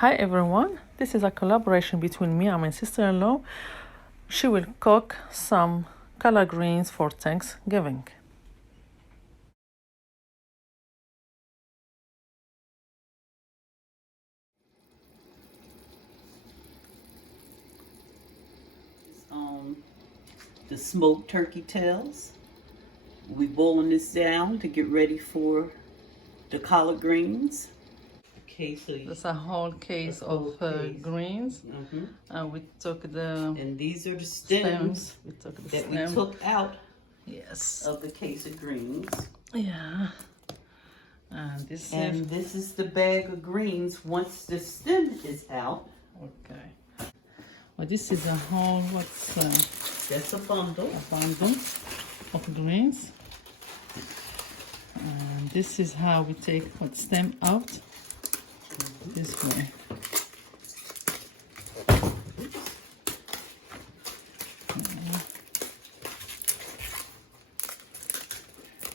Hi everyone, this is a collaboration between me and my sister-in-law. She will cook some collard greens for Thanksgiving. The smoked turkey tails. We boiling this down to get ready for the collard greens. Okay, so That's a whole case of greens. We took the and these are the stems we took the that stem. we took out Yes. of the case of greens. Yeah. And this is the bag of greens once the stem is out. Okay. Well, this is a whole That's a bundle. A bundle of greens. And this is how we take what stem out. This way.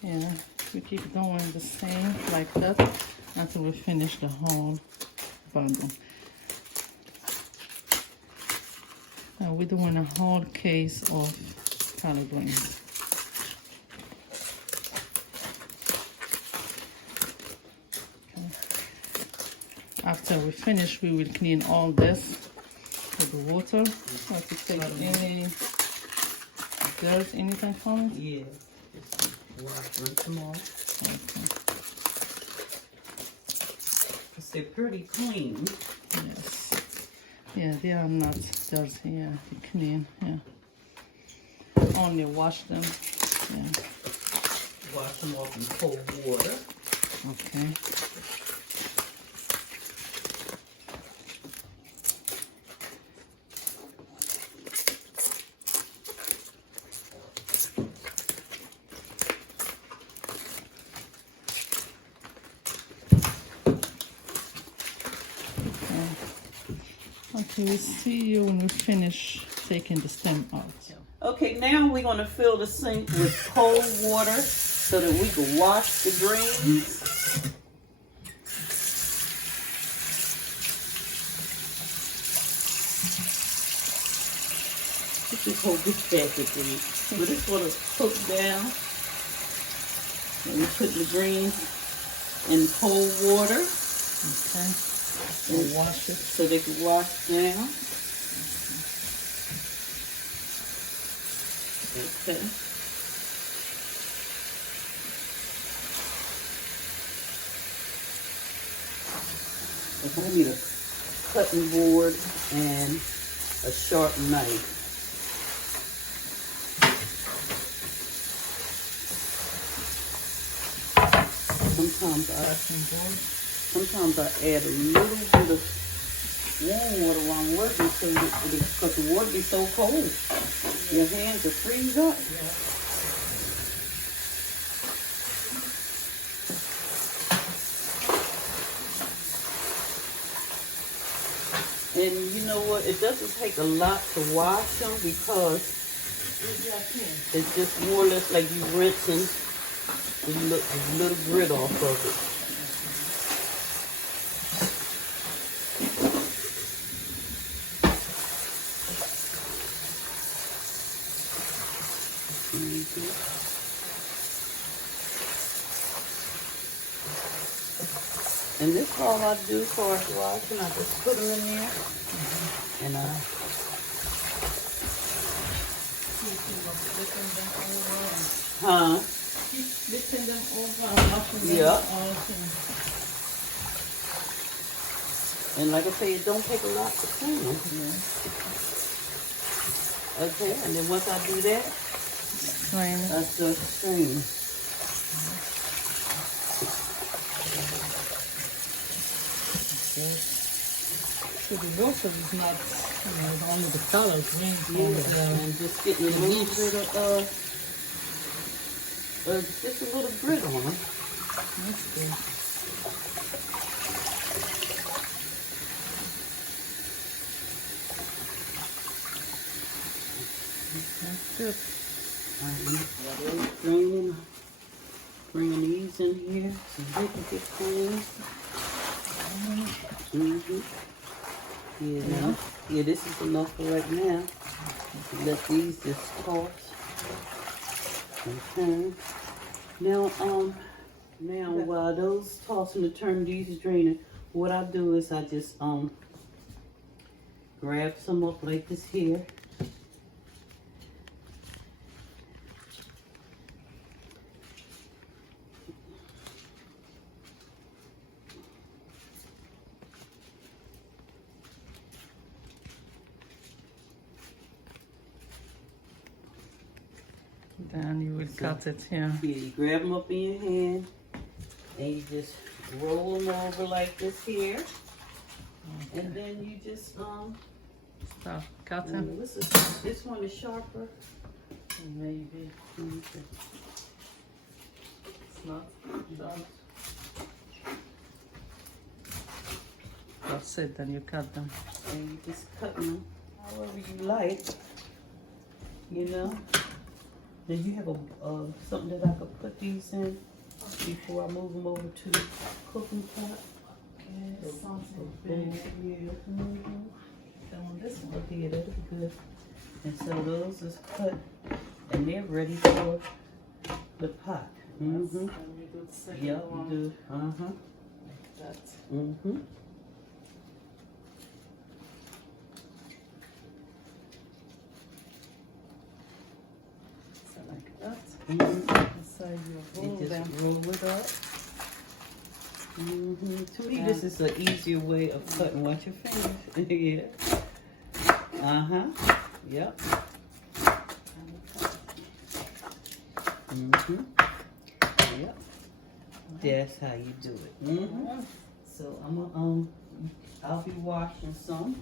Yeah, we keep doing the same like that until we finish the whole bundle. Now we're doing a whole case of collard greens. Okay. After we finish, we will clean all this with the water. So to take any dirt, anything from it? Yeah. Rinse them all. Okay. Because they're pretty clean. Yes. Yeah, they are not dirty. Yeah, they're clean. Yeah. Only wash them. Yeah. Wash them off in cold water. Okay. Okay, we'll see you when we finish taking the stem out. Okay, now we're going to fill the sink with cold water so that we can wash the greens. This is whole big packet thing. We're just going to cook down. And we put the greens in cold water. Okay. We'll wash it. So they can wash down. Okay. I need a cutting board and a sharp knife. Sometimes I add a little bit of warm water while I'm working because the water be so cold. Your hands will freeze up. And you know what? It doesn't take a lot to wash them because it's just more or less like you rinsing a little grit off of it. And this is all I do for washing. I just put them in there, and Keep flipping them over and washing them. Yeah. And like I say, it don't take a lot to clean them. Yeah. Okay, and then once I do that, Strain it. I start straining. So the water is not only the collard greens, And just getting a little bit of just a little grit on them. That's good. That's good. Bringing these in here so they can get clean. Yeah, yeah, this is enough for right now. Let these just toss. Okay. Now, while those tossing to turn, these is draining, what I do is I just grab some up like this here. Then you will cut it here. Yeah, you grab them up in your hand and you just roll them over like this here. Okay. And then you just start cutting. This one is sharper. Maybe. Okay. It's not done. That's it, then you cut them. And you just cut them however you like, you know. Then you have something that I could put these in before I move them over to the cooking pot. Okay, something big. Yeah. On this one. Okay, that'll be good. And so those is cut and they're ready for the pot. And we do the second one. You do. Like that. So like that. Inside your roll just them. roll it up. To me, this is an easier way of cutting. Watch your fingers. Yeah. Yep. Yep. That's how you do it. So I'll be washing some.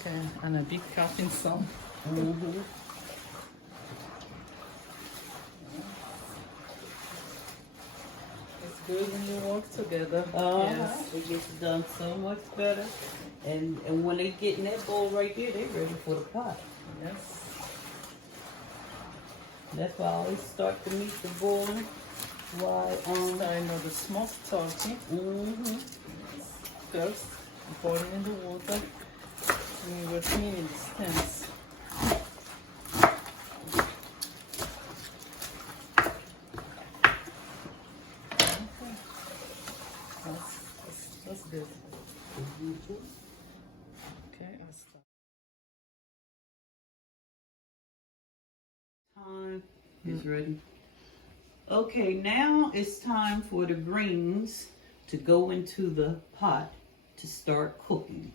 Okay, and I'll be cutting some. It's good when you work together. Yes. It gets done so much better. And when they get in that bowl right there, they're ready for the pot. Yes. That's why I always start the meat to boiling. Why starting with the smoked turkey. First, boiling in the water. And we were cleaning the stems. Okay. That's good. Okay, I'll start. Time is ready. Okay, now it's time for the greens to go into the pot to start cooking.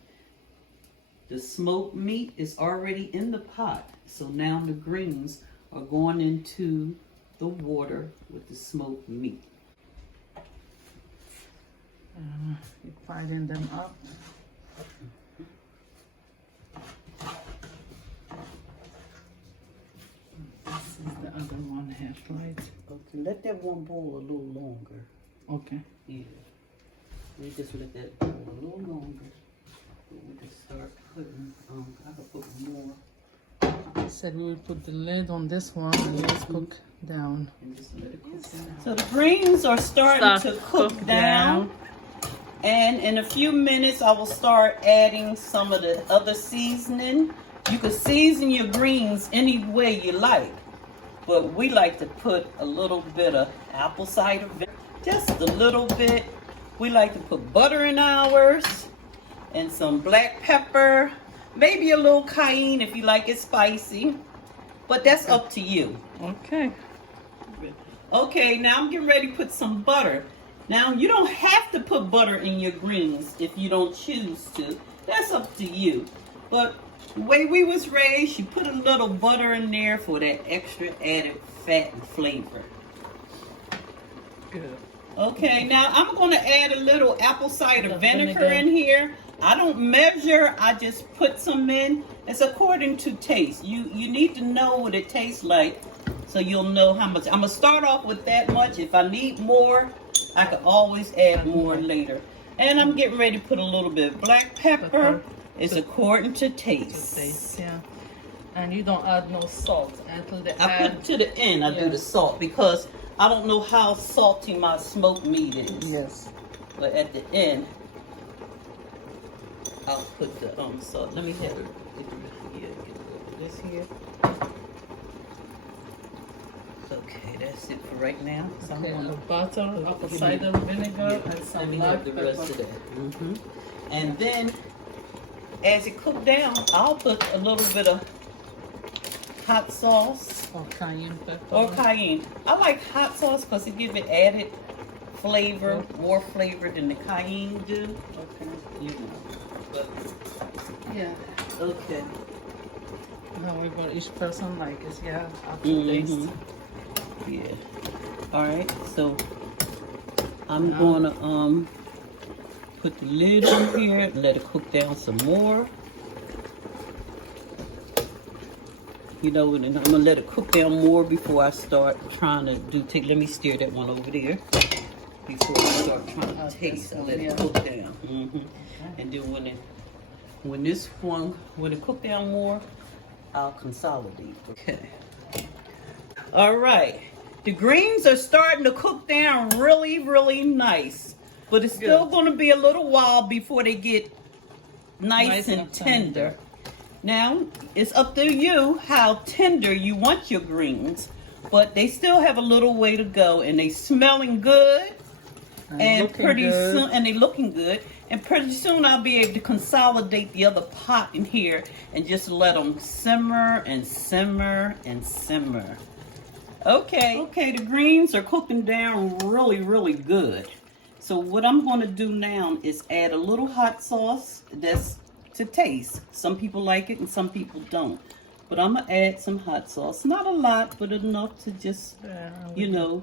The smoked meat is already in the pot, so now the greens are going into the water with the smoked meat. You're piling them up. This is the other one here, right? Okay, let that one boil a little longer. Okay. Yeah. We just let that boil a little longer. We can start putting, I could put more. I said we will put the lid on this one and let's cook down. And just let it cook down. So the greens are starting to cook down. And in a few minutes, I will start adding some of the other seasoning. You can season your greens any way you like. But we like to put a little bit of apple cider vinegar, just a little bit. We like to put butter in ours and some black pepper, maybe a little cayenne if you like it spicy. But that's up to you. Okay. Okay, now I'm getting ready to put some butter. Now, you don't have to put butter in your greens if you don't choose to. That's up to you. But the way we was raised, you put a little butter in there for that extra added fat and flavor. Good. Okay, now I'm going to add a little apple cider vinegar in here. I don't measure, I just put some in. It's according to taste. You need to know what it tastes like so you'll know how much. I'm going to start off with that much. If I need more, I can always add more later. And I'm getting ready to put a little bit of black pepper. It's according to taste. Yeah. And you don't add no salt until the I put it to the end. I do the salt because I don't know how salty my smoked meat is. Yes. But at the end, I'll put the salt. Let me have it here. Get this here. Okay, that's it for right now. So Okay, I'm the gonna butter, apple cider vinegar, and let some me black have the rest pepper. of that. And then, as it cooked down, I'll put a little bit of hot sauce Or cayenne pepper. or cayenne. I like hot sauce because it gives it added flavor, more flavor than the cayenne do. Okay. You know, but Yeah. okay. However, each person like it, yeah, up to taste. Yeah. All right. So I'm gonna put the lid on here and let it cook down some more. You know, and I'm gonna let it cook down more before I start trying to let me steer that one over there before I start trying to taste. I let it cook down. And then when it cook down more, I'll consolidate. Okay. All right. The greens are starting to cook down really, really nice, but it's still going to be a little while before they get nice and tender. Now, it's up to you how tender you want your greens, but they still have a little way to go, and they smelling good, and pretty soon, and they looking good, and pretty soon I'll be able to consolidate the other pot in here and just let them simmer and simmer and simmer. Okay, the greens are cooking down really, really good. So what I'm going to do now is add a little hot sauce. That's to taste. Some people like it and some people don't. But I'm going to add some hot sauce. Not a lot, but enough to just, you know.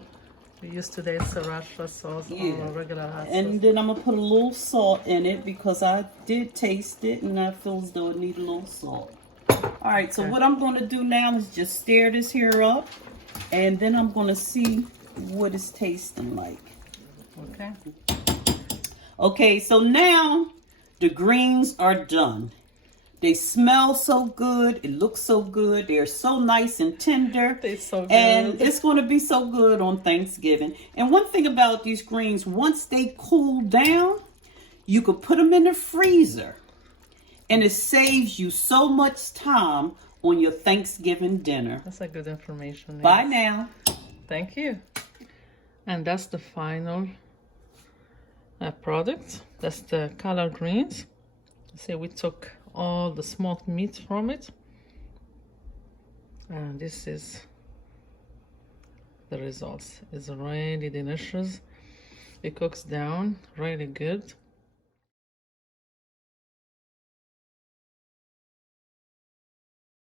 We use today's sriracha sauce or regular hot sauce. And then I'm going to put a little salt in it because I did taste it and I feel as though it needs a little salt. All right, so what I'm going to do now is just stir this here up. And then I'm going to see what it's tasting like. Okay. Okay, so now the greens are done. They smell so good. It looks so good. They're so nice and tender. They're so good. And it's going to be so good on Thanksgiving. And one thing about these greens, once they cool down, you could put them in the freezer. And it saves you so much time on your Thanksgiving dinner. That's a good information. Bye now. Thank you. And that's the final product. That's the collard greens. See, we took all the smoked meat from it. And this is the results. It's really delicious. It cooks down really good.